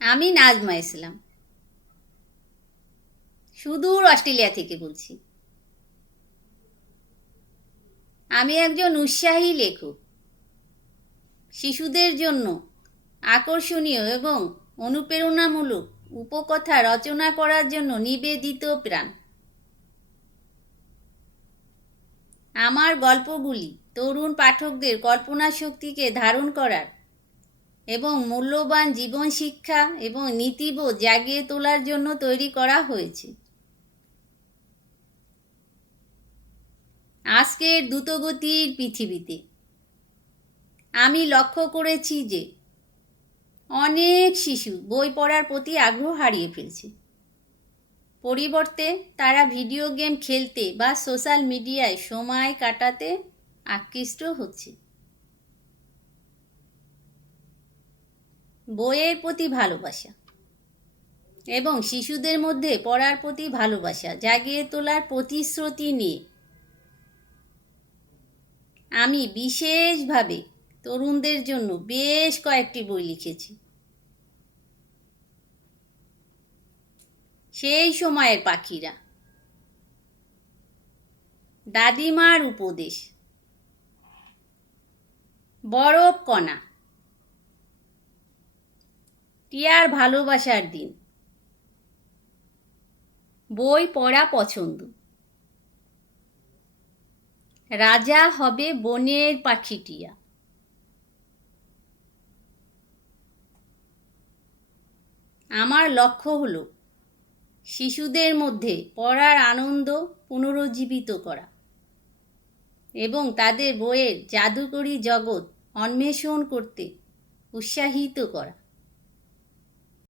আমি নাজমা ইসলাম, সুদূর অস্ট্রেলিয়া থেকে বলছি। আমি একজন উৎসাহী লেখক। শিশুদের জন্য আকর্ষণীয় এবং অনুপ্রেরণামূলক উপকথা রচনা করার জন্য নিবেদিত প্রাণ। আমার গল্পগুলি তরুণ পাঠকদের কল্পনা শক্তিকে ধারণ করার এবং মূল্যবান জীবন শিক্ষা এবং নীতিবোধ জাগিয়ে তোলার জন্য তৈরি করা হয়েছে। আজকের দ্রুতগতির পৃথিবীতে আমি লক্ষ্য করেছি যে অনেক শিশু বই পড়ার প্রতি আগ্রহ হারিয়ে ফেলছে। পরিবর্তে তারা ভিডিও গেম খেলতে বা সোশ্যাল মিডিয়ায় সময় কাটাতে আকৃষ্ট হচ্ছে। বইয়ের প্রতি ভালোবাসা এবং শিশুদের মধ্যে পড়ার প্রতি ভালোবাসা জাগিয়ে তোলার প্রতিশ্রুতি নিয়ে আমি বিশেষভাবে তরুণদের জন্য বেশ কয়েকটি বই লিখেছি। সেই সময়ের পাখিরা, দাদিমার উপদেশ, বরফ কণা, টিয়ার ভালোবাসার দিন, বই পড়া পছন্দ, রাজা হবে বনের পাখি টিয়া। আমার লক্ষ্য হলো শিশুদের মধ্যে পড়ার আনন্দ পুনরুজ্জীবিত করা এবং তাদের বইয়ের জাদুকরী জগৎ অন্বেষণ করতে উৎসাহিত করা।